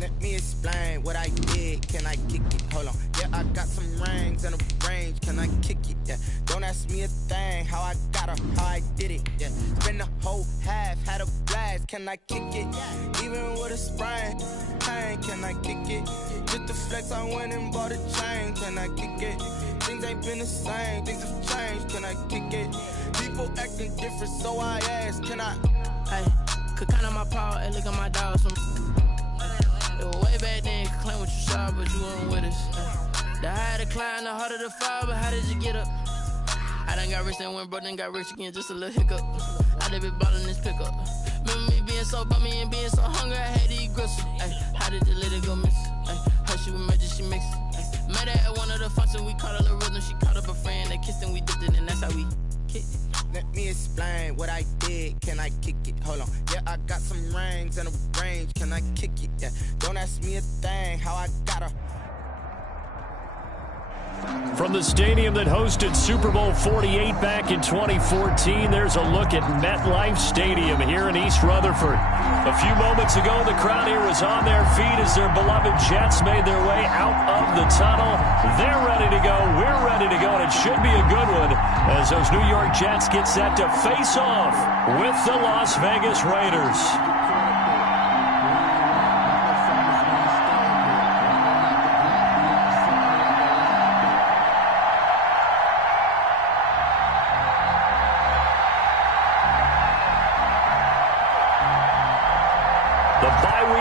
Let me explain what I did. Can I kick it? Hold on. Yeah, I got some rings and a range. Can I kick it? Yeah. Don't ask me a thing. How I got her, how I did it. Yeah. Spend the whole half, had a blast. Can I kick it? Even with a sprain. Pain, can I kick it? Just the flex, I went and bought a chain. Can I kick it? Things ain't been the same. Things have changed. Can I kick it? People acting different, so I ask. Can I? Hey, could count on my power and look at my dogs. It was way back then, you could claim what you saw, but you weren't with us. The higher the climb, the harder the fall, but how did you get up? I done got rich and went broke, then got rich again, just a little hiccup. I done been ballin' this pickup. Remember me being so bummy and being so hungry, I had to eat gristle. Ay, how did you let it go miss? Ay, how she was magic, she mixed. Met her at one of the functions, we caught a little rhythm, she caught up a friend, they kissed and we dipped it, and that's how we kicked it. Let me explain what I did. Can I kick it? Hold on. Yeah, I got some rings and a range. Can I kick it? Yeah. Don't ask me a thing. How I got her. From the stadium that hosted Super Bowl 48 back in 2014, there's a look at MetLife Stadium here in East Rutherford. A few moments ago, the crowd here was on their feet as their beloved Jets made their way out of the tunnel. They're ready to go. We're ready to go, and it should be a good one as those New York Jets get set to face off with the Las Vegas Raiders.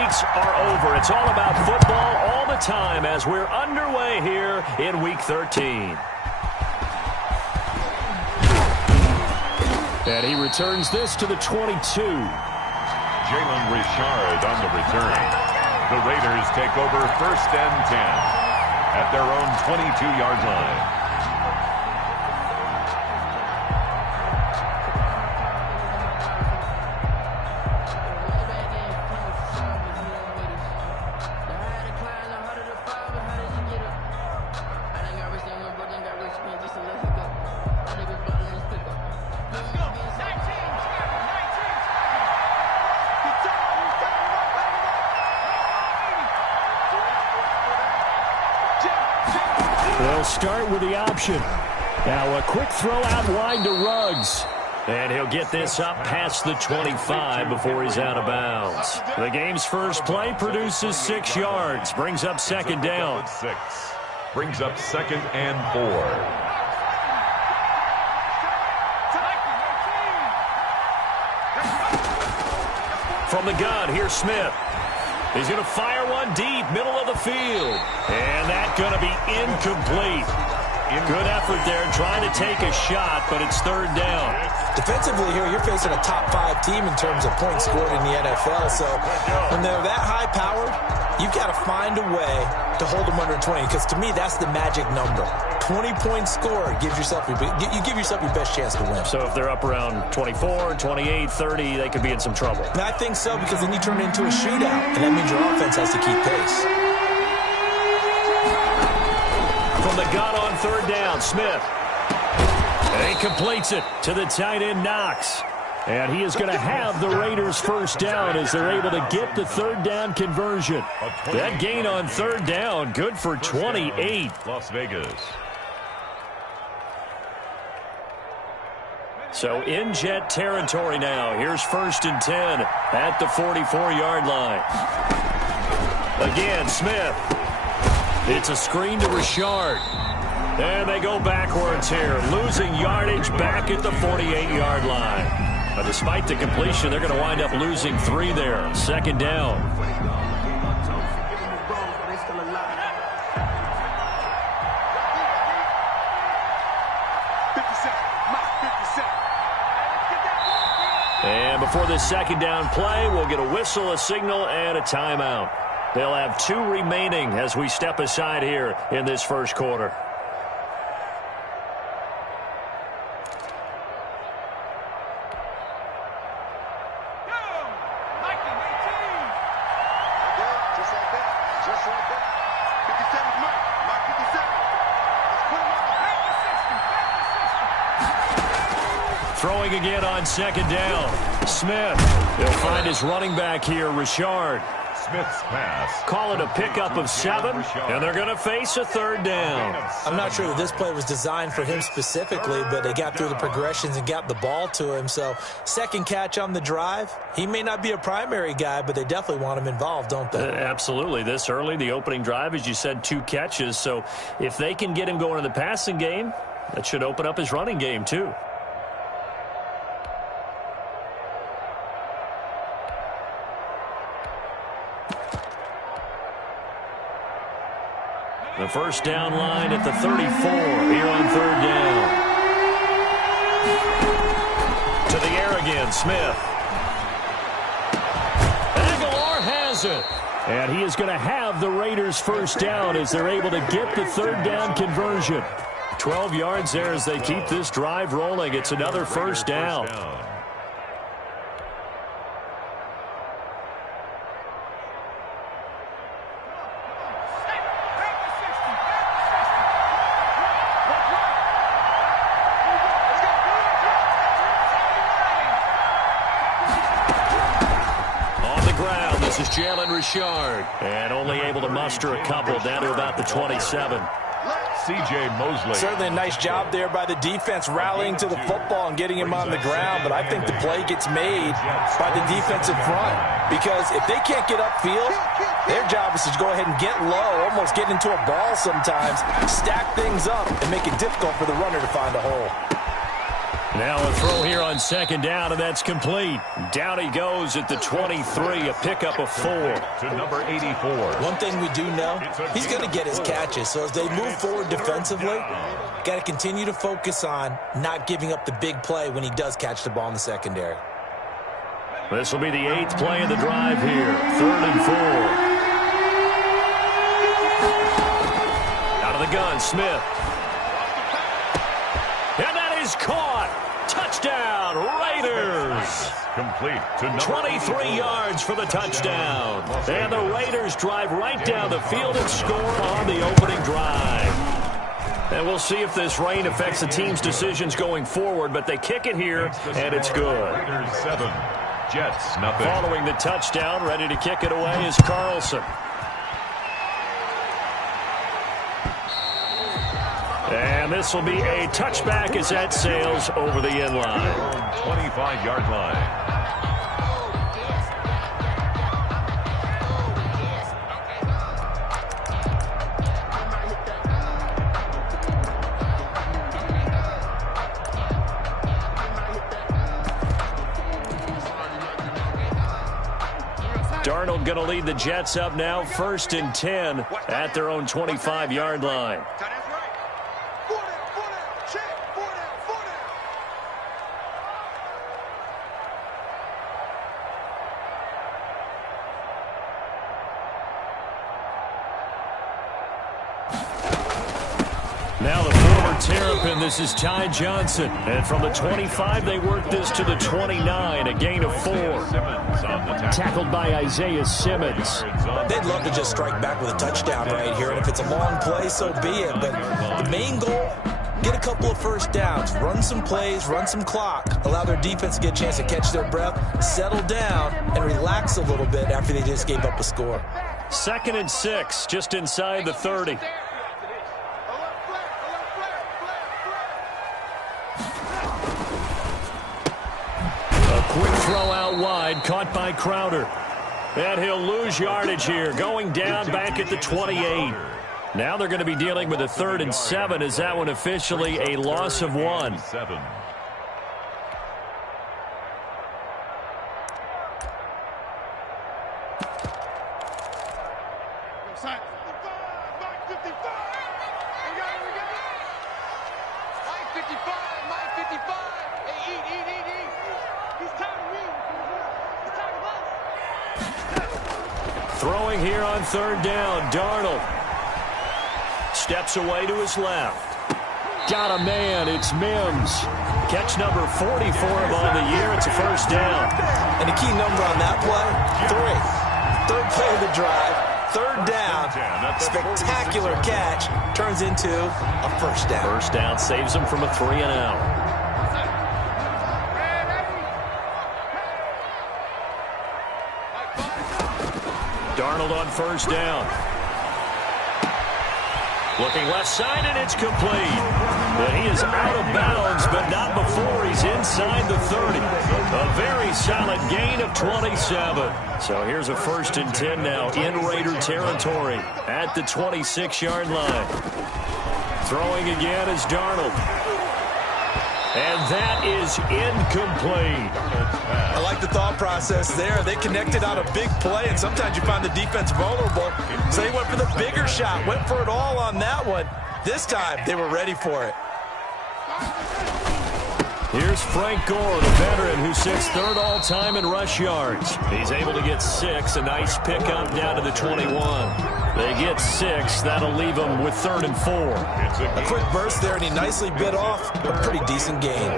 Are over. It's all about football all the time as we're underway here in Week 13. And he returns this to the 22. Jalen Richard on the return. The Raiders take over 1st and 10 at their own 22-yard line. They'll start with the option. Now a quick throw out wide to Ruggs. And he'll get this up past the 25 before he's out of bounds. The game's first play produces 6 yards. Brings up 2nd down. Brings up 2nd and 4. From the gun, here's Smith. He's going to fire one deep, middle of the field. And that's going to be incomplete. Good effort there trying to take a shot, but it's 3rd down. Defensively here, you're facing a top 5 team in terms of points scored in the NFL. So when they're that high powered, you've got to find a way to hold them under 20. Because to me, that's the magic number. 20 points scored gives yourself you give yourself your best chance to win. So if they're up around 24, 28, 30, they could be in some trouble. And I think so, because then you turn it into a shootout, and that means your offense has to keep pace. From the gun on 3rd down, Smith. And he completes it to the tight end, Knox. And he is going to have the Raiders' first down as they're able to get the 3rd down conversion. That gain on 3rd down, good for 28. Las Vegas. So in Jet territory now. Here's 1st and 10 at the 44-yard line. Again, Smith. It's a screen to Richard. And they go backwards here, losing yardage back at the 48-yard line. But despite the completion, they're going to wind up losing 3 there. 2nd down. And before this 2nd down play, we'll get a whistle, a signal, and a timeout. They'll have 2 remaining as we step aside here in this first quarter. Throwing again on second down. Smith. He'll find his running back here, Richard. Smith's pass. Call it a pickup of 7, and they're going to face a third down. I'm not sure that this play was designed for him specifically, but they got through the progressions and got the ball to him. So second catch on the drive. He may not be a primary guy, but they definitely want him involved, don't they? Absolutely. This early, the opening drive, as you said, 2 catches. So if they can get him going in the passing game, that should open up his running game too. The first down line at the 34 here on third down. To the air again, Smith. Aguilar has it. And he is going to have the Raiders first down as they're able to get the third down conversion. 12 yards there as they keep this drive rolling. It's another first down. Richard, and only able to muster a couple down to about the 27. C.J. Mosley. Certainly a nice job there by the defense rallying to the football and getting him on the ground, but I think the play gets made by the defensive front because if they can't get upfield, their job is to go ahead and get low, almost get into a ball sometimes, stack things up, and make it difficult for the runner to find a hole. Now a throw here on second down, and that's complete. Down he goes at the 23, a pickup of 4. To number 84. One thing we do know, he's going to get his catches. So as they move forward defensively, got to continue to focus on not giving up the big play when he does catch the ball in the secondary. This will be the 8th play of the drive here. 3rd and 4. Out of the gun, Smith. And that is caught. Touchdown, Raiders. Complete to number 23 yards for the touchdown. And the Raiders drive right down the field and score on the opening drive. And we'll see if this rain affects the team's decisions going forward, but they kick it here, and it's good. Raiders 7, Jets nothing. Following the touchdown, ready to kick it away is Carlson. And this will be a touchback as that sails over the end line. 25-yard line. Darnold going to lead the Jets up now, 1st and 10 at their own 25-yard line. Now the former Terrapin, this is Ty Johnson. And from the 25, they work this to the 29, a gain of 4. Tackled by Isaiah Simmons. They'd love to just strike back with a touchdown right here, and if it's a long play, so be it. But the main goal, get a couple of first downs, run some plays, run some clock, allow their defense to get a chance to catch their breath, settle down, and relax a little bit after they just gave up a score. 2nd and 6, just inside the 30. Quick throw out wide, caught by Crowder. And he'll lose yardage here, going down back at the 28. Now they're going to be dealing with a 3rd and 7. Is that one officially a loss of 1? 7. Throwing here on 3rd down, Darnold. Steps away to his left. Got a man, it's Mims. Catch number 44 of on the year, it's a first down. And the key number on that play, 3. 3rd play of the drive, 3rd down. Spectacular catch, turns into a first down. First down saves him from a 3 and out. Darnold on first down. Looking left side, and it's complete. But he is out of bounds, but not before he's inside the 30. A very solid gain of 27. So here's a 1st and 10 now in Raider territory at the 26-yard line. Throwing again is Darnold. And that is incomplete. I like the thought process there. They connected on a big play, and sometimes you find the defense vulnerable. So they went for the bigger shot, went for it all on that one. This time, they were ready for it. Here's Frank Gore, the veteran who sits 3rd all-time in rush yards. He's able to get 6, a nice pickup down to the 21. They get 6. That'll leave them with 3rd and 4. A quick burst there, and he nicely bit off a pretty decent gain.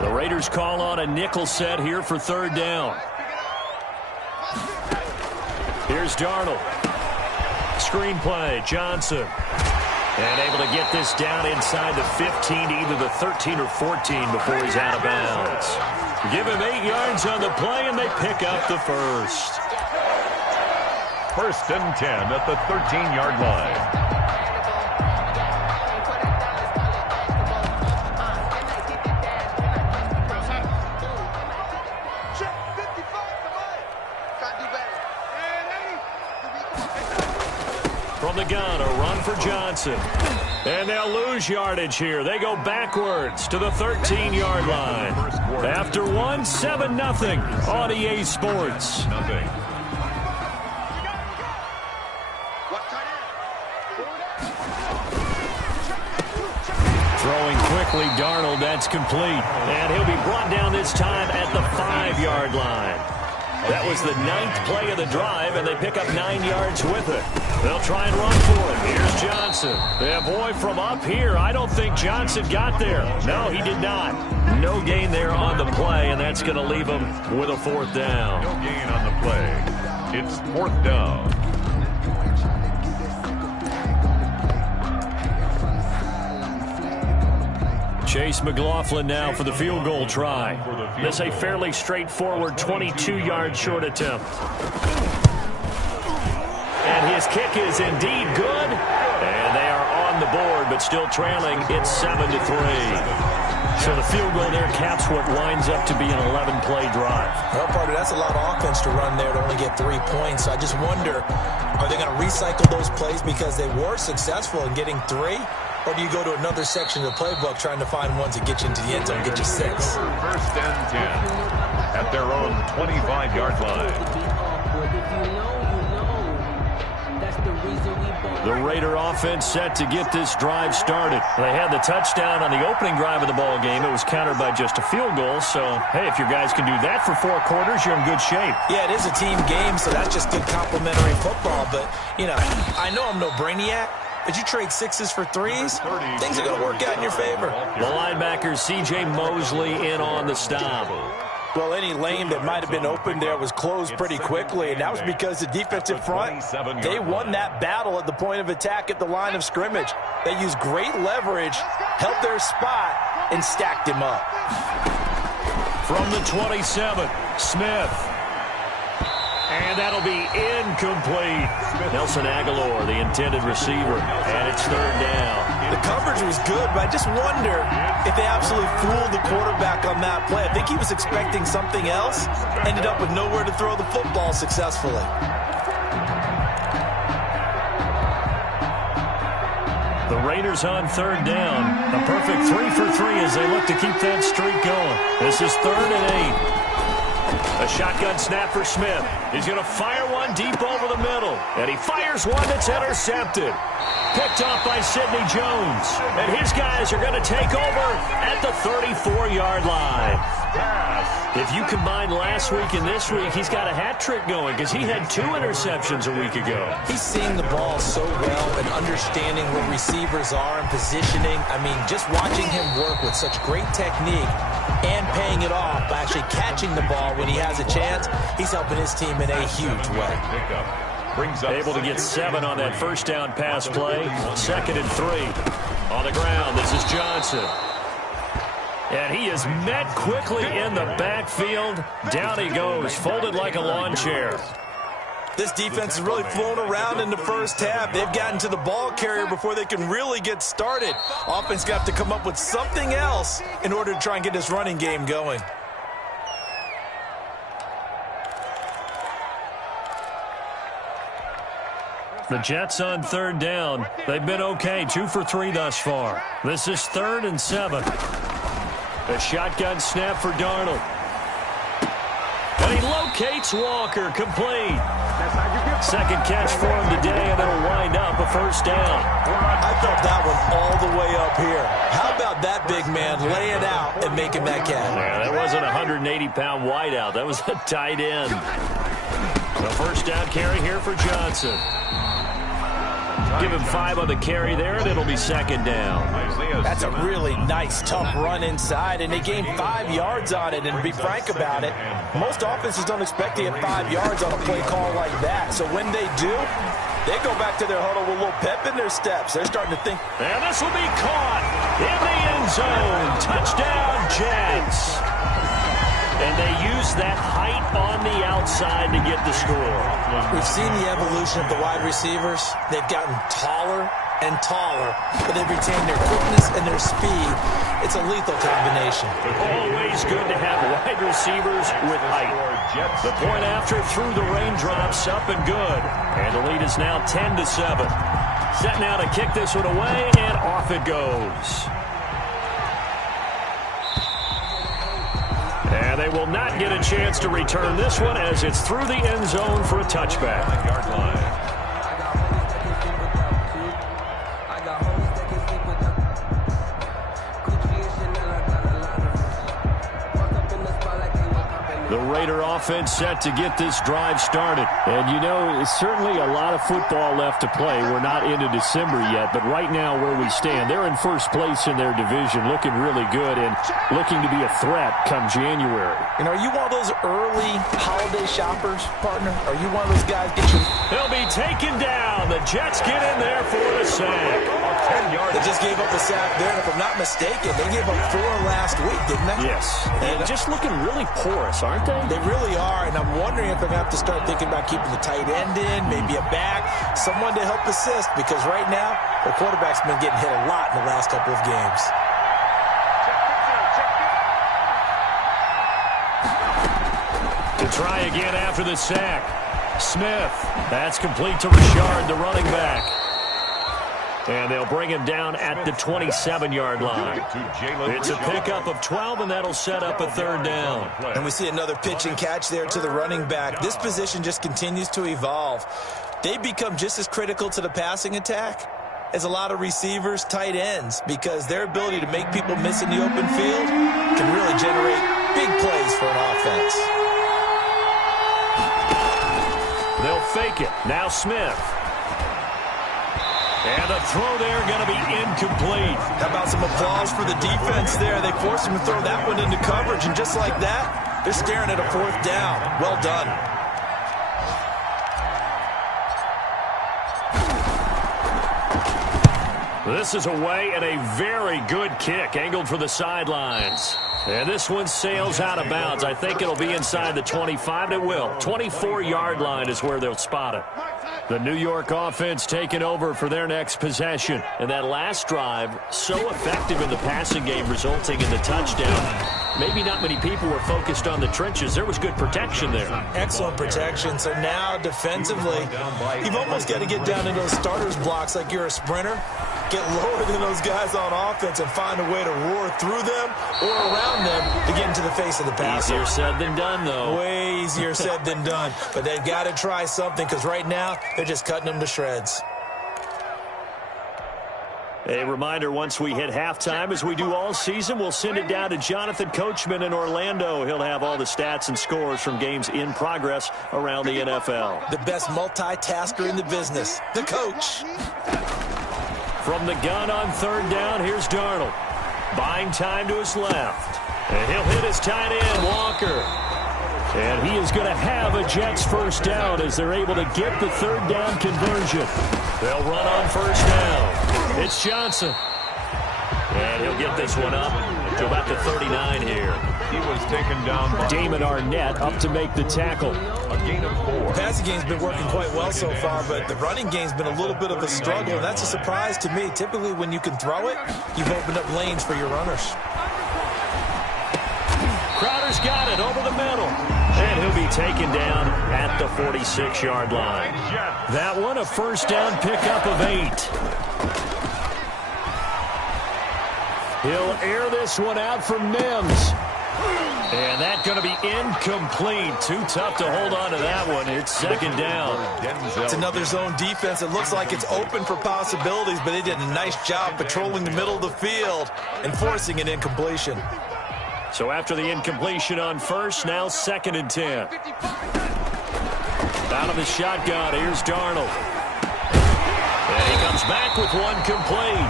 The Raiders call on a nickel set here for 3rd down. Here's Darnold. Screen play, Johnson. And able to get this down inside the 15 to either the 13 or 14 before he's out of bounds. Give him 8 yards on the play, and they pick up the 1st. 1st and 10 at the 13-yard line. From the gun, a run for Johnson. And they'll lose yardage here. They go backwards to the 13-yard line. After 7-0 on EA Sports. Throwing quickly, Darnold, that's complete. And he'll be brought down this time at the 5-yard line. That was the 9th play of the drive, and they pick up 9 yards with it. They'll try and run for it. Here's Johnson. Yeah, boy, from up here, I don't think Johnson got there. No, he did not. No gain there on the play, and that's going to leave him with a 4th down. No gain on the play. It's 4th down. Chase McLaughlin now for the field goal try. This a fairly straightforward 22-yard short attempt. And his kick is indeed good. And they are on the board, but still trailing. It's 7-3. So the field goal there caps what winds up to be an 11-play drive. Well, partner, that's a lot of offense to run there to only get 3 points. So I just wonder, are they going to recycle those plays because they were successful in getting 3? Or do you go to another section of the playbook trying to find ones that get you into the end zone and get you 6? 1st and 10 at their own 25-yard line. The Raider offense set to get this drive started. They had the touchdown on the opening drive of the ball game. It was countered by just a field goal. So, hey, if your guys can do that for 4 quarters, you're in good shape. Yeah, it is a team game, so that's just good complimentary football. But, you know, I know I'm no brainiac, but you trade 6s for 3s, things are going to work out in your favor. The linebacker, C.J. Mosley, in on the stop. Well, any lane that might have been open there was closed pretty quickly, and that was because the defensive front, they won that battle at the point of attack at the line of scrimmage. They used great leverage, held their spot, and stacked him up. From the 27, Smith. And that'll be incomplete. Nelson Aguilar, the intended receiver, and it's 3rd down. The coverage was good, but I just wonder if they absolutely fooled the quarterback on that play. I think he was expecting something else, ended up with nowhere to throw the football successfully. The Raiders on 3rd down. A perfect 3 for 3 as they look to keep that streak going. This is 3rd and 8. A shotgun snap for Smith. He's going to fire one deep over the middle. And he fires one that's intercepted. Picked off by Sidney Jones. And his guys are going to take over at the 34-yard line. If you combine last week and this week, he's got a hat trick going because he had 2 interceptions a week ago. He's seeing the ball so well and understanding where receivers are and positioning. I mean, just watching him work with such great technique and paying it off by actually catching the ball when he has a chance, he's helping his team in a huge way. Able to get 7 on that first down pass play. 2nd and 3. On the ground, this is Johnson. And he is met quickly in the backfield. Down he goes, folded like a lawn chair. This defense has really flown around in the first half. They've gotten to the ball carrier before they can really get started. Offense got to come up with something else in order to try and get this running game going. The Jets on third down. They've been okay, 2 for 3 thus far. This is 3rd and 7. A shotgun snap for Darnold. And he locates Walker, complete. Second catch for him today, and it'll wind up a first down. I felt that one all the way up here. How about that big man laying out and making that catch? Yeah, that wasn't a 180-pound wideout. That was a tight end. The first down carry here for Johnson. Give him 5 on the carry there, and it'll be 2nd down. That's a really nice, tough run inside, and they gained 5 yards on it. And to be frank about it, most offenses don't expect to get 5 yards on a play call like that. So when they do, they go back to their huddle with a little pep in their steps. They're starting to think. And this will be caught in the end zone. Touchdown, Jets. And they use that height on the outside to get the score. We've seen the evolution of the wide receivers. They've gotten taller and taller, but they've retained their quickness and their speed. It's a lethal combination. Always good to have wide receivers with height. The point after through the raindrops, up and good. And the lead is now 10-7. Set now to kick this one away, and off it goes. And they will not get a chance to return this one as it's through the end zone for a touchback. The Raider offense set to get this drive started. And, you know, it's certainly a lot of football left to play. We're not into December yet, but right now where we stand, they're in first place in their division, looking really good and looking to be a threat come January. You know, are you one of those early holiday shoppers, partner? Are you one of those guys get you? They'll be taken down. The Jets get in there for the sack. 10 yards. They just gave up a sack there, and if I'm not mistaken, they gave up 4 last week, didn't they? Yes. And just looking really porous, aren't they? They really are, and I'm wondering if they're going to have to start thinking about keeping the tight end in, maybe a back, someone to help assist, because right now, the quarterback's been getting hit a lot in the last couple of games. To try again after the sack. Smith. That's complete to Richard, the running back. And they'll bring him down at the 27-yard line. It's a pickup of 12, and that'll set up a 3rd down. And we see another pitch and catch there to the running back. This position just continues to evolve. They become just as critical to the passing attack as a lot of receivers, tight ends, because their ability to make people miss in the open field can really generate big plays for an offense. They'll fake it. Now Smith. And the throw there going to be incomplete. How about some applause for the defense there? They forced him to throw that one into coverage, and just like that, they're staring at a 4th down. Well done. This is away, and a very good kick angled for the sidelines. And this one sails out of bounds. I think it'll be inside the 25. It will. 24-yard line is where they'll spot it. The New York offense taking over for their next possession. And that last drive, so effective in the passing game, resulting in the touchdown. Maybe not many people were focused on the trenches. There was good protection there. Excellent protection. So now defensively, you've almost got to get down in those starters blocks like you're a sprinter. Get lower than those guys on offense and find a way to roar through them or around them to get into the face of the passer. Easier said than done, though. Way easier said than done. But they've got to try something, because right now they're just cutting them to shreds. A reminder, once we hit halftime, as we do all season, we'll send it down to Jonathan Coachman in Orlando. He'll have all the stats and scores from games in progress around the NFL. The best multitasker in the business, the coach. From the gun on 3rd down, here's Darnold. Buying time to his left. And he'll hit his tight end, Walker. And he is going to have a Jets 1st down as they're able to get the 3rd down conversion. They'll run on 1st down. It's Johnson. And He'll get this one up to about the 39 here. He was taken down by Damon Arnett up to make the tackle. a gain of 4. The passing game's been working quite well so far, but the running game's been a little bit of a struggle, and that's a surprise to me. Typically, when you can throw it, you've opened up lanes for your runners. Crowder's got it over the middle. And he'll be taken down at the 46-yard line. That one, a first down pickup of 8. He'll air this one out for Mims. And that's going to be incomplete. Too tough to hold on to that one. It's second down. It's another zone defense. It looks like it's open for possibilities, but they did a nice job patrolling the middle of the field and forcing an incompletion. So after the incompletion on first, now 2nd and 10. Out of the shotgun, here's Darnold. And he comes back with one complete.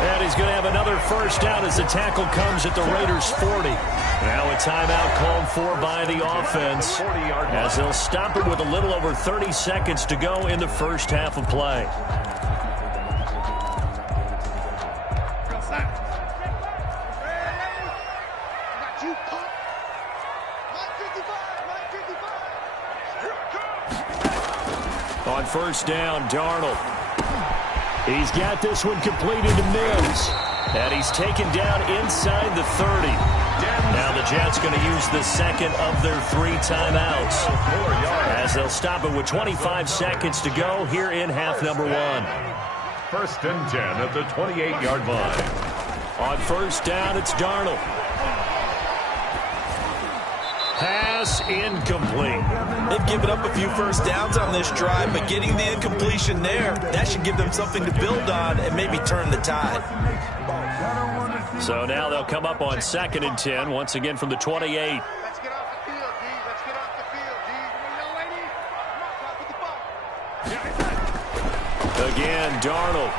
And he's going to have another first down as the tackle comes at the Raiders' 40. Now a timeout called for by the offense as they'll stop it with a little over 30 seconds to go in the first half of play. On first down, Darnold. He's got this one completed to Mims. And he's taken down inside the 30. Now the Jets going to use the second of their 3 timeouts as they'll stop it with 25 seconds to go here in half number 1. 1st and 10 at the 28-yard line. On first down, it's Darnold. Pass incomplete. They've given up a few first downs on this drive, but getting the incompletion there, that should give them something to build on and maybe turn the tide. So now they'll come up on 2nd and 10, once again from the 28. Let's get off the field, D. Let's get off the field, D. Again, Darnold.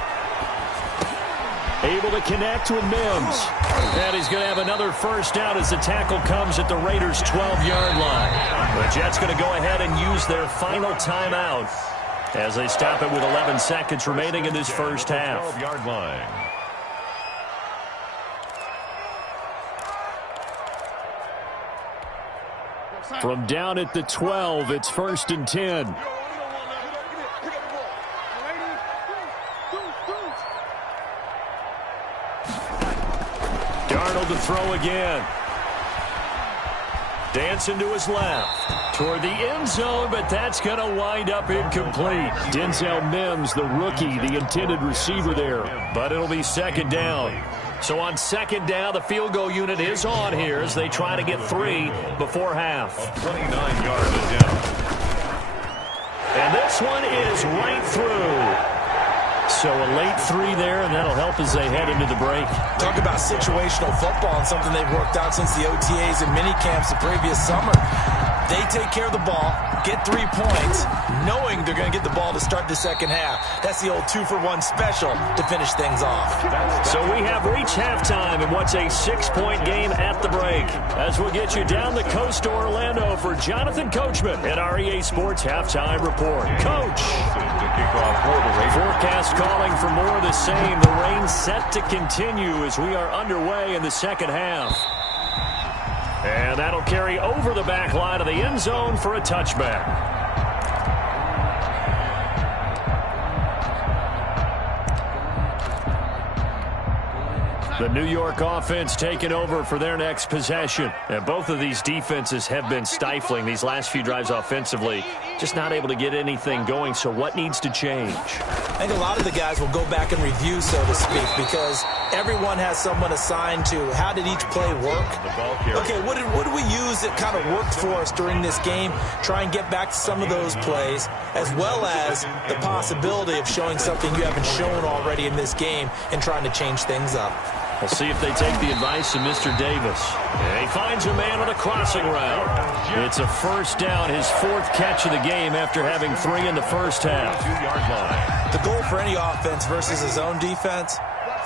Able to connect with Mims. And he's going to have another first down as the tackle comes at the Raiders' 12-yard line. The Jets going to go ahead and use their final timeout as they stop it with 11 seconds remaining in this first half. 12-yard line. From down at the 12, it's 1st and 10. Darnold to throw again. Dancing to his left. Toward the end zone, but that's going to wind up incomplete. Denzel Mims, the rookie, the intended receiver there. But it'll be 2nd down. So on 2nd down, the field goal unit is on here as they try to get 3 before half. 29-yard attempt. And this one is right through. So a late 3 there, and that'll help as they head into the break. Talk about situational football and something they've worked out since the OTAs and mini camps the previous summer. They take care of the ball, get 3 points, knowing they're going to get the ball to start the second half. That's the old 2-for-1 special to finish things off. So we have reached halftime in what's a 6-point game at the break. As we'll get you down the coast to Orlando for Jonathan Coachman at our EA Sports Halftime Report. Coach. Forecast calling for more of the same. The rain set to continue as we are underway in the second half. And that'll carry over the back line of the end zone for a touchback. The New York offense taking over for their next possession. And both of these defenses have been stifling these last few drives offensively. Just not able to get anything going. So what needs to change? I think a lot of the guys will go back and review, so to speak, because everyone has someone assigned to how did each play work. Okay, what did we use that kind of worked for us during this game? Try and get back to some of those plays, as well as the possibility of showing something you haven't shown already in this game and trying to change things up. We'll see if they take the advice of Mr. Davis. And he finds a man on a crossing route. It's a first down, his 4th catch of the game after having 3 in the first half. 2-yard line. The goal for any offense versus a zone defense,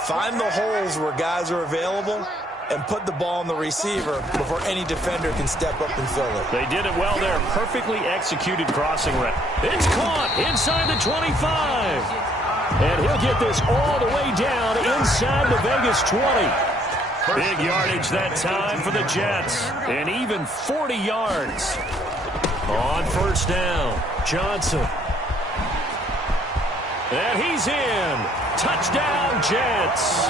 find the holes where guys are available and put the ball on the receiver before any defender can step up and fill it. They did it well there. Perfectly executed crossing route. It's caught inside the 25. And he'll get this all the way down inside the Vegas 20. Big yardage that time for the Jets. And even 40 yards. On first down, Johnson. And he's in. Touchdown, Jets.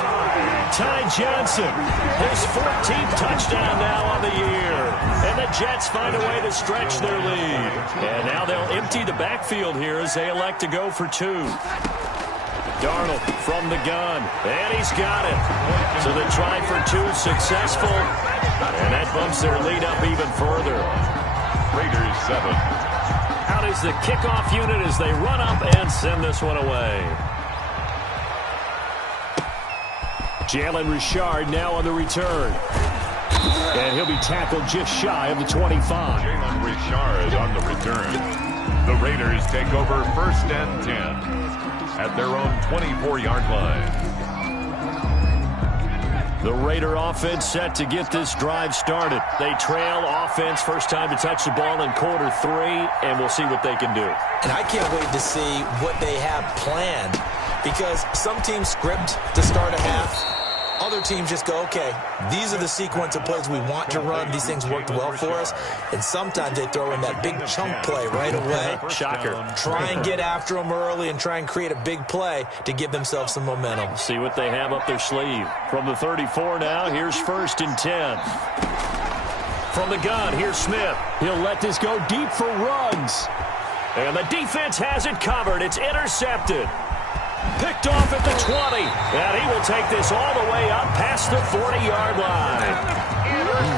Ty Johnson, his 14th touchdown now on the year. And the Jets find a way to stretch their lead. And now they'll empty the backfield here as they elect to go for two. Darnold from the gun, and he's got it. So the try for two successful, and that bumps their lead up even further. Raiders 7. Out is the kickoff unit as they run up and send this one away. Jalen Richard now on the return. And he'll be tackled just shy of the 25. Jalen Richard on the return. The Raiders take over first and 10 at their own 24-yard line. The Raider offense set to get this drive started. They trail offense first time to touch the ball in quarter 3, and we'll see what they can do. And I can't wait to see what they have planned, because some teams script to start a half. Other teams just go, okay, these are the sequence of plays we want to run. These things worked well for us. And sometimes they throw in that big chunk play right away. Shocker. Try and get after them early and try and create a big play to give themselves some momentum. See what they have up their sleeve. From the 34 now, here's first and 10. From the gun, here's Smith. He'll let this go deep for Ruggs. And the defense has it covered. It's intercepted. Picked off at the 20. And he will take this all the way up past the 40-yard line.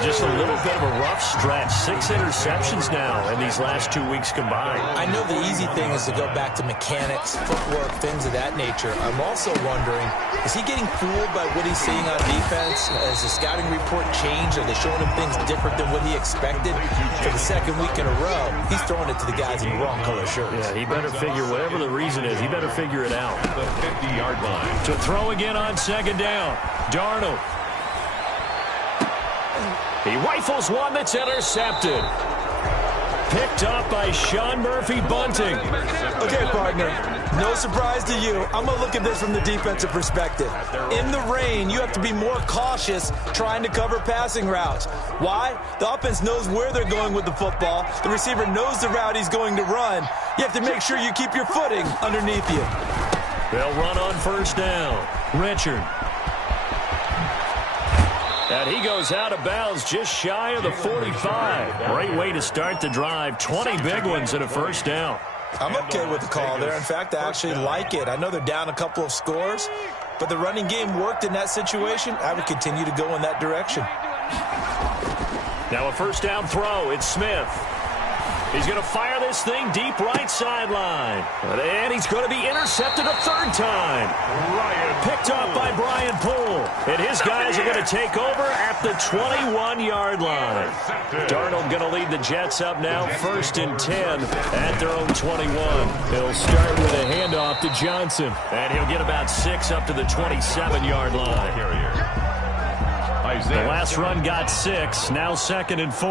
Just a little bit of a rough stretch. 6 interceptions now in these last 2 weeks combined. I know the easy thing is to go back to mechanics, footwork, things of that nature. I'm also wondering, is he getting fooled by what he's seeing on defense? Has the scouting report changed? Are they showing him things different than what he expected? For the second week in a row, he's throwing it to the guys in the wrong color shirts. Yeah, he better figure, whatever the reason is, he better figure it out. The 50-yard line. To throw again on second down. Darnold. He rifles one that's intercepted. Picked up by Sean Murphy-Bunting. Okay, partner, no surprise to you. I'm going to look at this from the defensive perspective. In the rain, you have to be more cautious trying to cover passing routes. Why? The offense knows where they're going with the football. The receiver knows the route he's going to run. You have to make sure you keep your footing underneath you. They'll run on first down. Richard. And he goes out of bounds just shy of the 45. Great way to start the drive. 20 big ones and a first down. I'm okay with the call there. In fact, I actually like it. I know they're down a couple of scores, but the running game worked in that situation. I would continue to go in that direction. Now a first down throw. It's Smith. He's going to fire this thing deep right sideline. And he's going to be intercepted a third time. Picked up by Brian Poole. And his guys are going to take over at the 21-yard line. Darnold going to lead the Jets up now, first and 10 at their own 21. He'll start with a handoff to Johnson. And he'll get about 6 up to the 27-yard line. The last run got 6, now second and 4.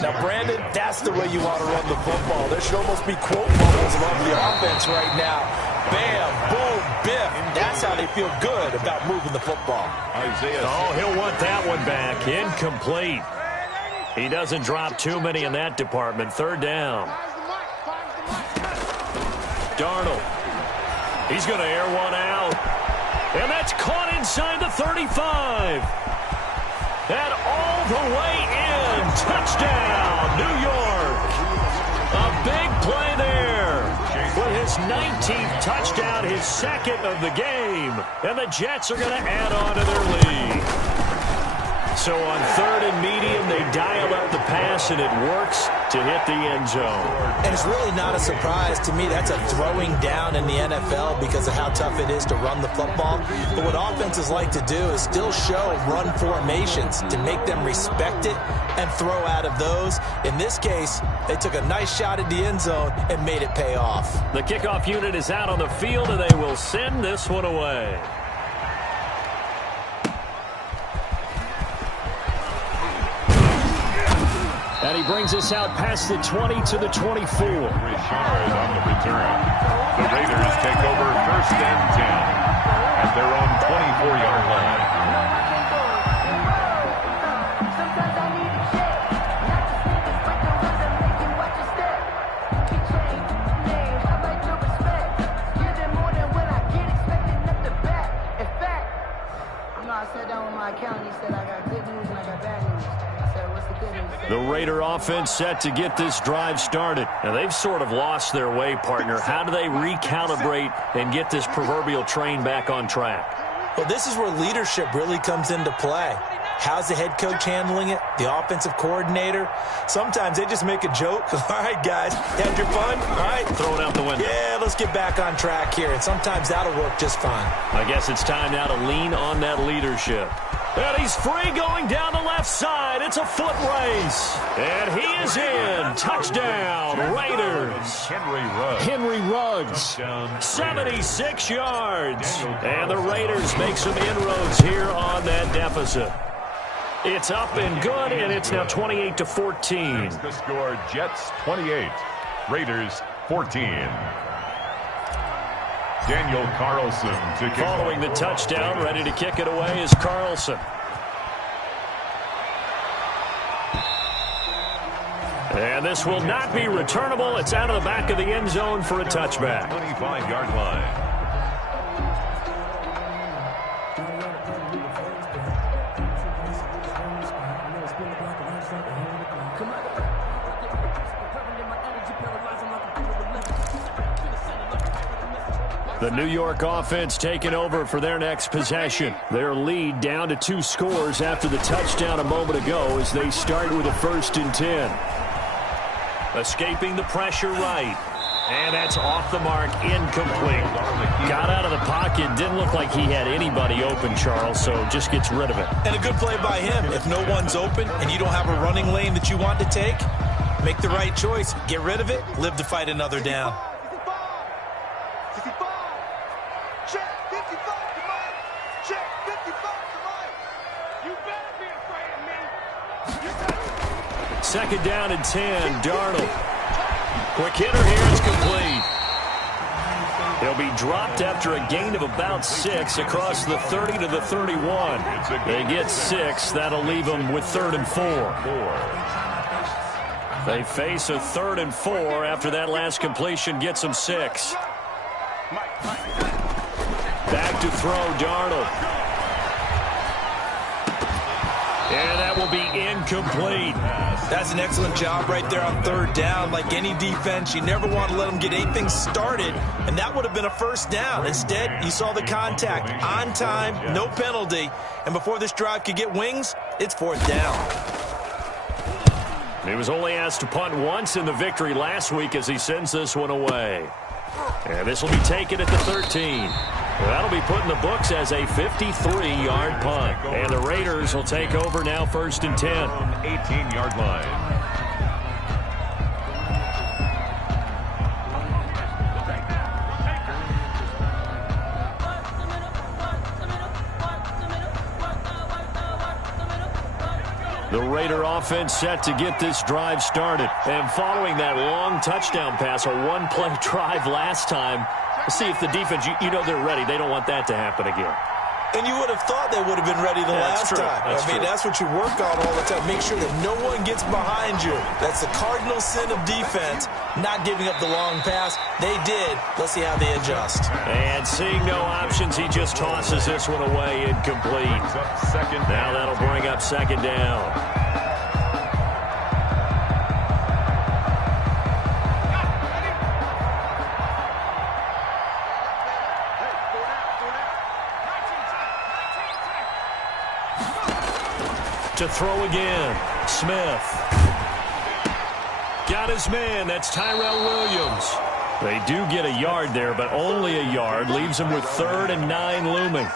Now, Brandon, that's the way you want to run the football. There should almost be quote bubbles above the offense right now. Bam, boom, biff. That's how they feel good about moving the football. Oh, he'll want that one back. Incomplete. He doesn't drop too many in that department. Third down. Darnold. He's going to air one out. And that's caught inside the 35. And all the way in. Touchdown, New York. A big play there. With his 19th touchdown, his second of the game. And the Jets are going to add on to their lead. So on third and medium, they dial up the pass, and it works to hit the end zone. And it's really not a surprise to me. That's a throwing down in the NFL because of how tough it is to run the football. But what offenses like to do is still show run formations to make them respect it and throw out of those. In this case, they took a nice shot at the end zone and made it pay off. The kickoff unit is out on the field, and they will send this one away. And he brings us out past the 20 to the 24. Richard on the return. The Raiders take over 1st and 10 at their own 24-yard line. The Raider offense set to get this drive started. Now, they've sort of lost their way, partner. How do they recalibrate and get this proverbial train back on track? Well, this is where leadership really comes into play. How's the head coach handling it? The offensive coordinator? Sometimes they just make a joke. All right, guys, had your fun? All right. Throw it out the window. Yeah, let's get back on track here. And sometimes that'll work just fine. I guess it's time now to lean on that leadership. And he's free going down the left side. It's a foot race. And he is in. Touchdown, Raiders. Henry Ruggs. 76 yards. And the Raiders make some inroads here on that deficit. It's up and good, and it's now 28-14. The score, Jets 28, Raiders 14. Daniel Carlson to kick. Following the touchdown, ready to kick it away is Carlson. And this will not be returnable. It's out of the back of the end zone for a touchback. 25-yard line. The New York offense taking over for their next possession. Their lead down to 2 scores after the touchdown a moment ago as they start with a 1st and 10. Escaping the pressure right. And that's off the mark, incomplete. Got out of the pocket, didn't look like he had anybody open, Charles, so just gets rid of it. And a good play by him. If no one's open and you don't have a running lane that you want to take, make the right choice. Get rid of it, live to fight another down. Second down and 10, Darnold. Quick hitter here is complete. He'll be dropped after a gain of about 6 across the 30 to the 31. They get 6. That'll leave them with 3rd and 4. They face a 3rd and 4 after that last completion gets them 6. Back to throw, Darnold. And that will be incomplete. That's an excellent job right there on 3rd down. Like any defense, you never want to let them get anything started, and that would have been a 1st down. Instead, you saw the contact on time, no penalty, and before this drive could get wings, it's 4th down. He was only asked to punt once in the victory last week as he sends this one away. And this will be taken at the 13. That'll be put in the books as a 53-yard punt. And the Raiders will take over now 1st and 10. 18-yard line. The Raider offense set to get this drive started. And following that long touchdown pass, a one-play drive last time, let's see if the defense, you know they're ready. They don't want that to happen again. And you would have thought they would have been ready the last time. That's what you work on all the time. Make sure that no one gets behind you. That's the cardinal sin of defense, not giving up the long pass. They did. Let's see how they adjust. And seeing no options, he just tosses this one away, incomplete. Now that'll bring up 2nd down. To throw again, Smith. Got his man, that's Tyrell Williams. They do get a yard there, but only a yard. Leaves them with 3rd and 9 looming.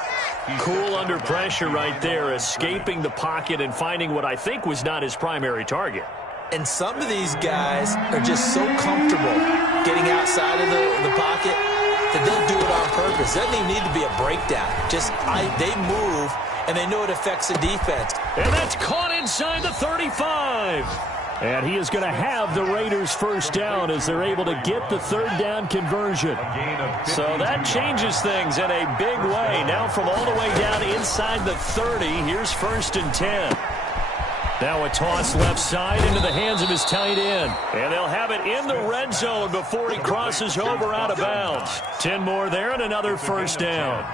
Cool under pressure right there, escaping the pocket and finding what I think was not his primary target. And some of these guys are just so comfortable getting outside of the pocket that they'll do it on purpose. Doesn't even need to be a breakdown. They move, and they know it affects the defense. And that's caught inside the 35. And he is going to have the Raiders first down as they're able to get the third down conversion. So that changes things in a big way. Now from all the way down inside the 30, here's 1st and 10. Now a toss left side into the hands of his tight end. And they'll have it in the red zone before he crosses over out of bounds. 10 more there and another first down.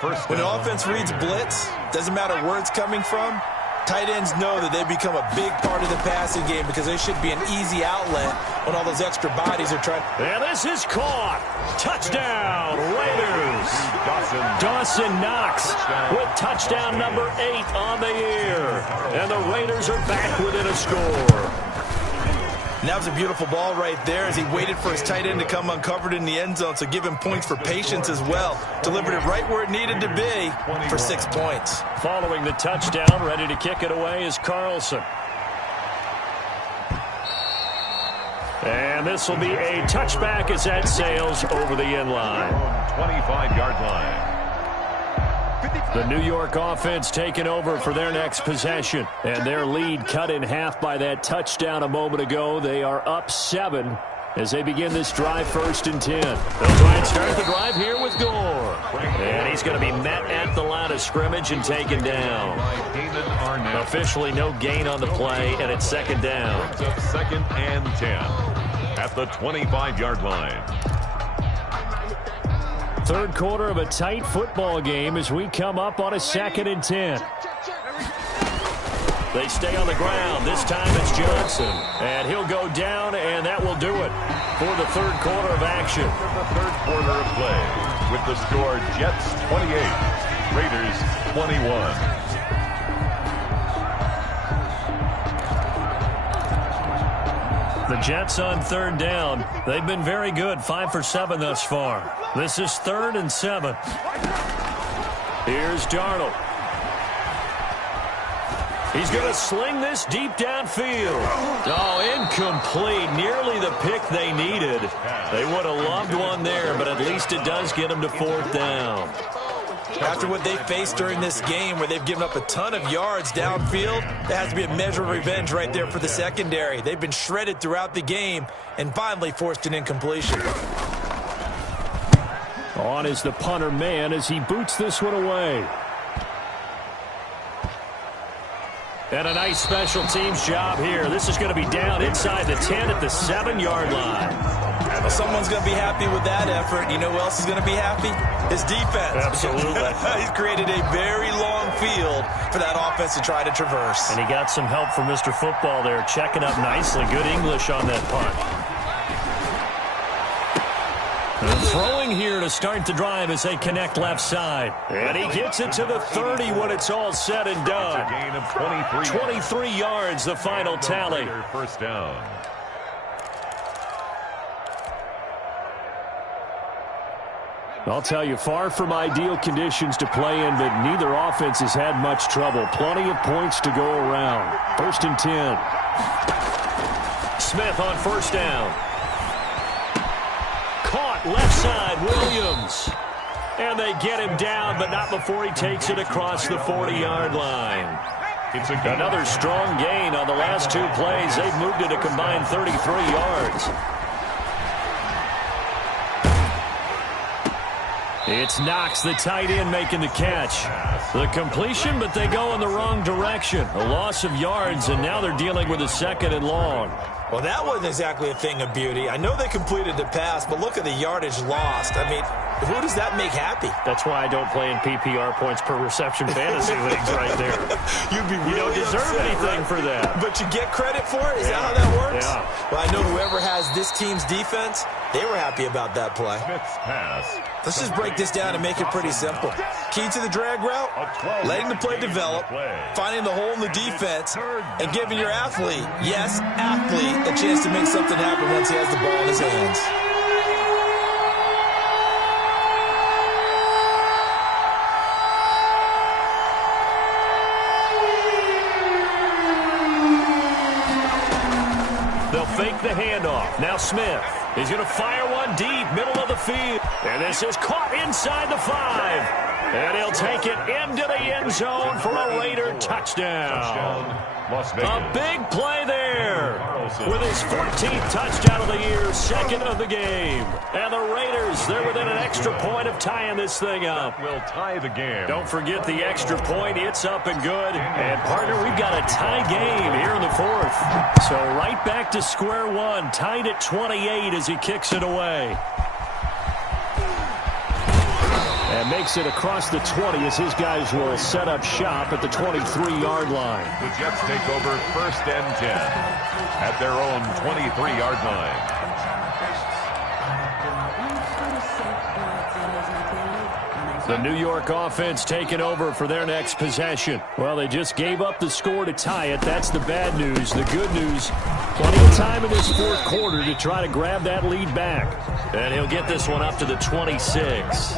When the offense reads blitz, doesn't matter where it's coming from, tight ends know that they become a big part of the passing game because they should be an easy outlet when all those extra bodies are trying. And this is caught. Touchdown, Raiders. Dawson Knox with touchdown number 8 on the year. And the Raiders are back within a score. And that was a beautiful ball right there as he waited for his tight end to come uncovered in the end zone, so give him points for patience as well. Delivered it right where it needed to be for 6 points. Following the touchdown, ready to kick it away is Carlson. And this will be a touchback as that sails over the end line. 25-yard line. The New York offense taking over for their next possession. And their lead cut in half by that touchdown a moment ago. They are up 7 as they begin this drive 1st and 10. They'll try and start the drive here with Gore. And he's going to be met at the line of scrimmage and taken down. Officially no gain on the play, and it's 2nd down. 2nd and 10 at the 25-yard line. Third quarter of a tight football game as we come up on a 2nd and 10. They stay on the ground. This time it's Johnson. And he'll go down, and that will do it for the third quarter of action. The third quarter of play with the score Jets 28, Raiders 21. The Jets on 3rd down. They've been very good, 5 for 7 thus far. This is 3rd and 7. Here's Darnold. He's going to sling this deep downfield. Oh, incomplete. Nearly the pick they needed. They would have loved one there, but at least it does get them to 4th down. After what they faced during this game where they've given up a ton of yards downfield, there has to be a measure of revenge right there for the secondary. They've been shredded throughout the game and finally forced an incompletion. On is the punter man as he boots this one away. And a nice special teams job here. This is going to be down inside the 10 at the 7-yard line. Well, someone's going to be happy with that effort. You know who else is going to be happy? His defense. Absolutely. He's created a very long field for that offense to try to traverse. And he got some help from Mr. Football there, checking up nicely. Good English on that punt. And throwing here to start the drive as they connect left side. And he gets it to the 30 when it's all said and done. A gain of 23. 23 yards, the final tally. First down. I'll tell you, far from ideal conditions to play in, but neither offense has had much trouble. Plenty of points to go around. 1st and 10. Smith on 1st down. Caught left side, Williams. And they get him down, but not before he takes it across the 40-yard line. It's another strong gain on the last 2 plays. They've moved it a combined 33 yards. It's Knox, the tight end, making the catch. The completion, but they go in the wrong direction. A loss of yards, and now they're dealing with a 2nd and long. Well, that wasn't exactly a thing of beauty. I know they completed the pass, but look at the yardage lost. I mean, who does that make happy? That's why I don't play in PPR points per reception fantasy leagues right there. You'd be really You don't deserve anything for that. But you get credit for it? Is that how that works? Yeah. Well, I know whoever has this team's defense, they were happy about that play. Smith's pass. Let's just break this down and make it pretty simple. Key to the drag route, letting the play develop, finding the hole in the defense, and giving your athlete, yes, athlete, a chance to make something happen once he has the ball in his hands. They'll fake the handoff. Now Smith. He's going to fire one deep, middle of the field. And this is caught inside the 5. And he'll take it into the end zone for a Raider touchdown. A big play there with his 14th touchdown of the year, second of the game. And the Raiders, they're within an extra point of tying this thing up. Will tie the game. Don't forget the extra point. It's up and good. And, partner, we've got a tie game here in the fourth. So right back to square one, tied at 28 as he kicks it away. And makes it across the 20 as his guys will set up shop at the 23-yard line. The Jets take over 1st and 10 at their own 23-yard line. The New York offense taking over for their next possession. Well, they just gave up the score to tie it. That's the bad news. The good news, plenty of time in this fourth quarter to try to grab that lead back. And he'll get this one up to the 26.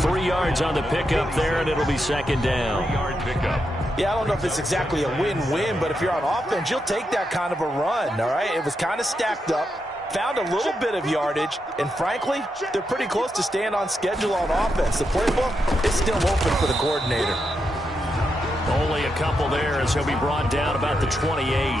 3 yards on the pickup there, and it'll be second down. 3-yard pickup. Yeah, I don't know if it's exactly a win-win, but if you're on offense, you'll take that kind of a run, all right? It was kind of stacked up, found a little bit of yardage, and frankly, they're pretty close to staying on schedule on offense. The playbook is still open for the coordinator. Only a couple there as he'll be brought down about the 28.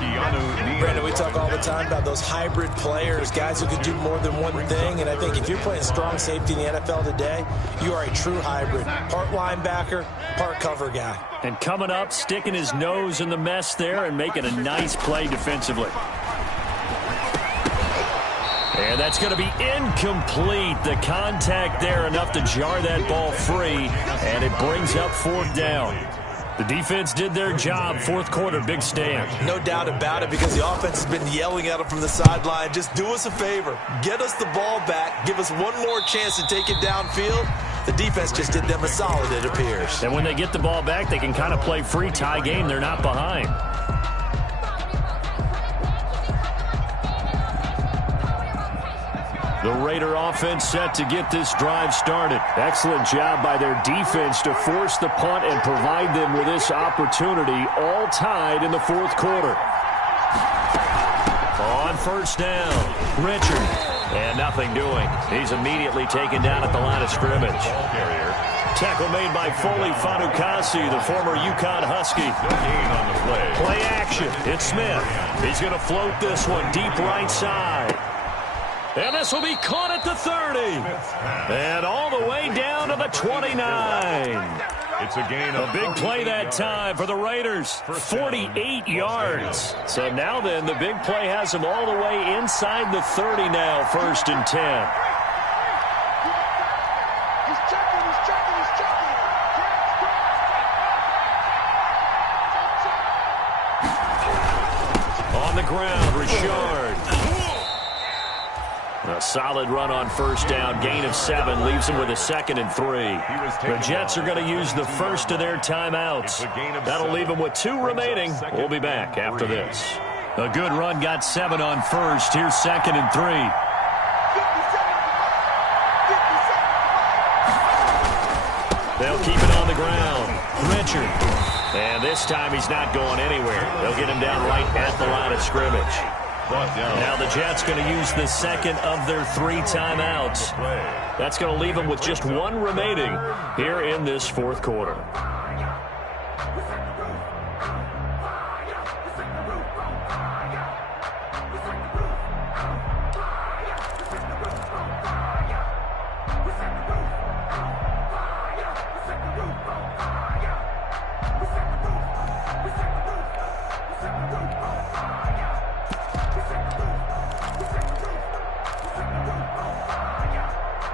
Brandon, we talk all the time about those hybrid players, guys who can do more than one thing, and I think if you're playing strong safety in the NFL today, you are a true hybrid. Part linebacker, part cover guy. And coming up, sticking his nose in the mess there and making a nice play defensively. And that's going to be incomplete. The contact there enough to jar that ball free, and it brings up 4th down. The defense did their job. Fourth quarter, big stand. No doubt about it, because the offense has been yelling at them from the sideline. Just do us a favor. Get us the ball back. Give us one more chance to take it downfield. The defense just did them a solid, it appears. And when they get the ball back, they can kind of play free tie game. They're not behind. The Raider offense set to get this drive started. Excellent job by their defense to force the punt and provide them with this opportunity, all tied in the fourth quarter. On 1st down, Richard. And nothing doing. He's immediately taken down at the line of scrimmage. Tackle made by Foley Fanukasi, the former UConn Husky. No gain on the play. Play action. It's Smith. He's going to float this one deep right side. And this will be caught at the 30. And all the way down to the 29. It's a gain of a big play that time for the Raiders. 48 yards. So now then, the big play has them all the way inside the 30 now, 1st and 10. He's checking. On the ground, Richard. A solid run on 1st down. Gain of 7 leaves them with a 2nd and 3. The Jets are going to use the first of their timeouts. That'll leave them with 2 remaining. We'll be back after this. A good run got 7 on 1st. Here's 2nd and 3. They'll keep it on the ground. Richard. And this time he's not going anywhere. They'll get him down right at the line of scrimmage. Now the Jets going to use the 2nd of their 3 timeouts. That's going to leave them with just 1 remaining here in this fourth quarter.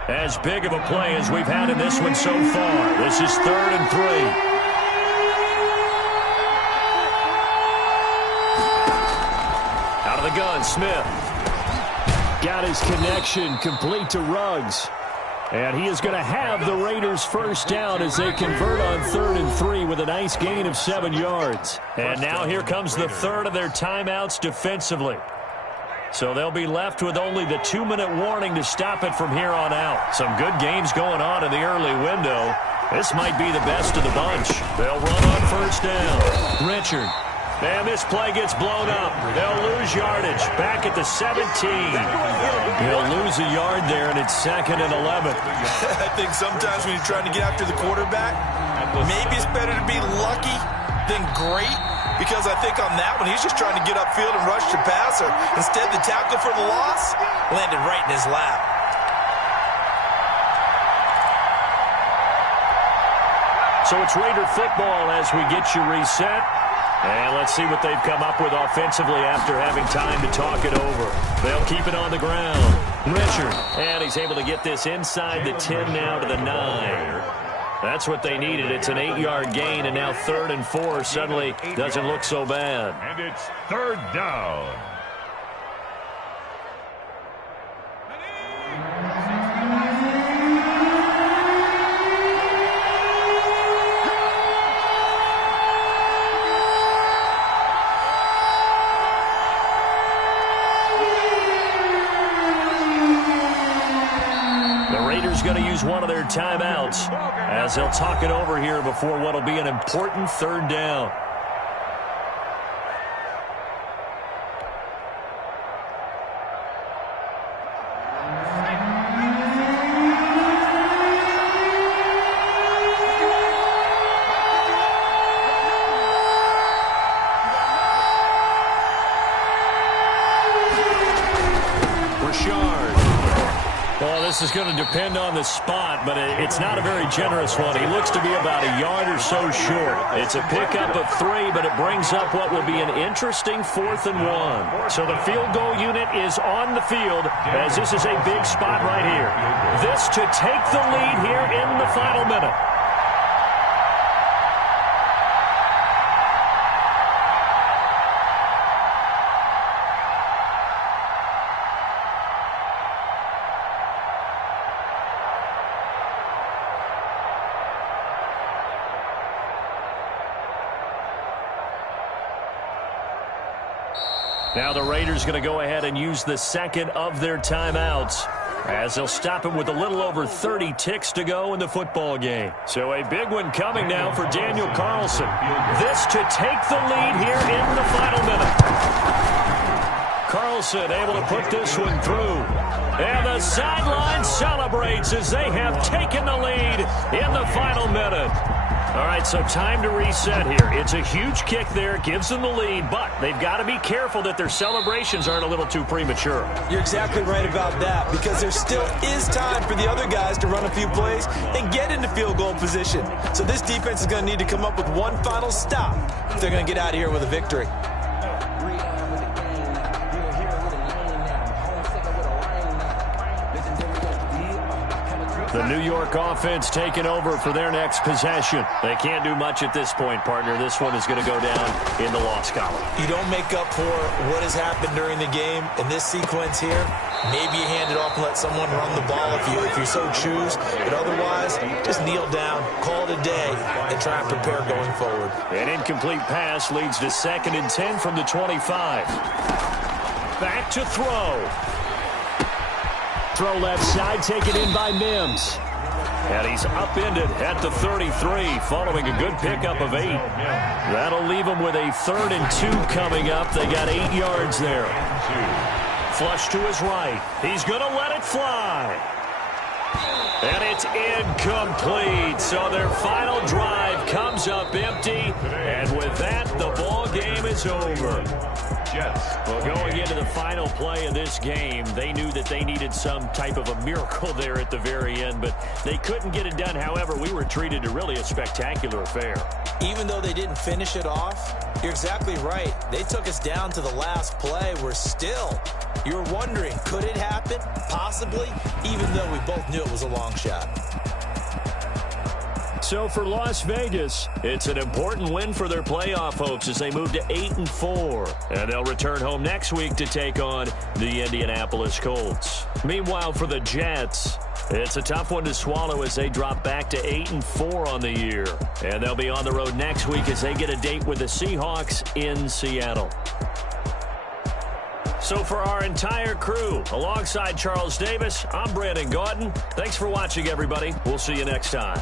As big of a play as we've had in this one so far. This is 3rd and 3. Out of the gun, Smith. Got his connection complete to Ruggs. And he is going to have the Raiders' 1st down as they convert on 3rd and 3 with a nice gain of 7 yards. And now here comes the 3rd of their timeouts defensively. So they'll be left with only the 2-minute warning to stop it from here on out. Some good games going on in the early window. This might be the best of the bunch. They'll run on 1st down. Richard. And this play gets blown up. They'll lose yardage. Back at the 17. They'll lose a yard there, and it's 2nd and 11. I think sometimes when you're trying to get after the quarterback, maybe it's better to be lucky than great, because I think on that one, he's just trying to get upfield and rush the passer. Instead, the tackle for the loss landed right in his lap. So it's Raider football as we get you reset. And let's see what they've come up with offensively after having time to talk it over. They'll keep it on the ground. Richard. And he's able to get this inside the 10 now to the 9. That's what they needed. It's an 8-yard gain, and now 3rd and 4 suddenly doesn't look so bad. And it's 3rd down. Going to use one of their timeouts as they'll talk it over here before what will be an important 3rd down. This is going to depend on the spot, but it's not a very generous one. He looks to be about a yard or so short. It's a pickup of 3, but it brings up what will be an interesting 4th and 1. So the field goal unit is on the field as this is a big spot right here. This to take the lead here in the final minute. Now the Raiders going to go ahead and use the 2nd of their timeouts as they'll stop it with a little over 30 ticks to go in the football game. So a big one coming now for Daniel Carlson. This to take the lead here in the final minute. Carlson able to put this one through. And the sideline celebrates as they have taken the lead in the final minute. All right, so time to reset here. It's a huge kick there, gives them the lead, but they've got to be careful that their celebrations aren't a little too premature. You're exactly right about that, because there still is time for the other guys to run a few plays and get into field goal position. So this defense is going to need to come up with one final stop if they're going to get out of here with a victory. The New York offense taking over for their next possession. They can't do much at this point, partner. This one is going to go down in the loss column. You don't make up for what has happened during the game in this sequence here. Maybe you hand it off and let someone run the ball if you so choose. But otherwise, just kneel down, call it a day, and try and prepare going forward. An incomplete pass leads to 2nd and 10 from the 25. Back to throw. Throw left side, taken in by Mims. And he's upended at the 33 following a good pickup of 8. That'll leave him with a 3rd and 2 coming up. They got 8 yards there. Flush to his right. He's going to let it fly. And it's incomplete. So their final drive comes up empty. And with that, the ball game is over. Well, going into the final play of this game, they knew that they needed some type of a miracle there at the very end, but they couldn't get it done. However, we were treated to really a spectacular affair. Even though they didn't finish it off, you're exactly right. They took us down to the last play. You're wondering, could it happen? Possibly, even though we both knew it was a long shot. So for Las Vegas, it's an important win for their playoff hopes as they move to 8-4. And they'll return home next week to take on the Indianapolis Colts. Meanwhile, for the Jets, it's a tough one to swallow as they drop back to 8-4 on the year. And they'll be on the road next week as they get a date with the Seahawks in Seattle. So for our entire crew, alongside Charles Davis, I'm Brandon Gaudin. Thanks for watching, everybody. We'll see you next time.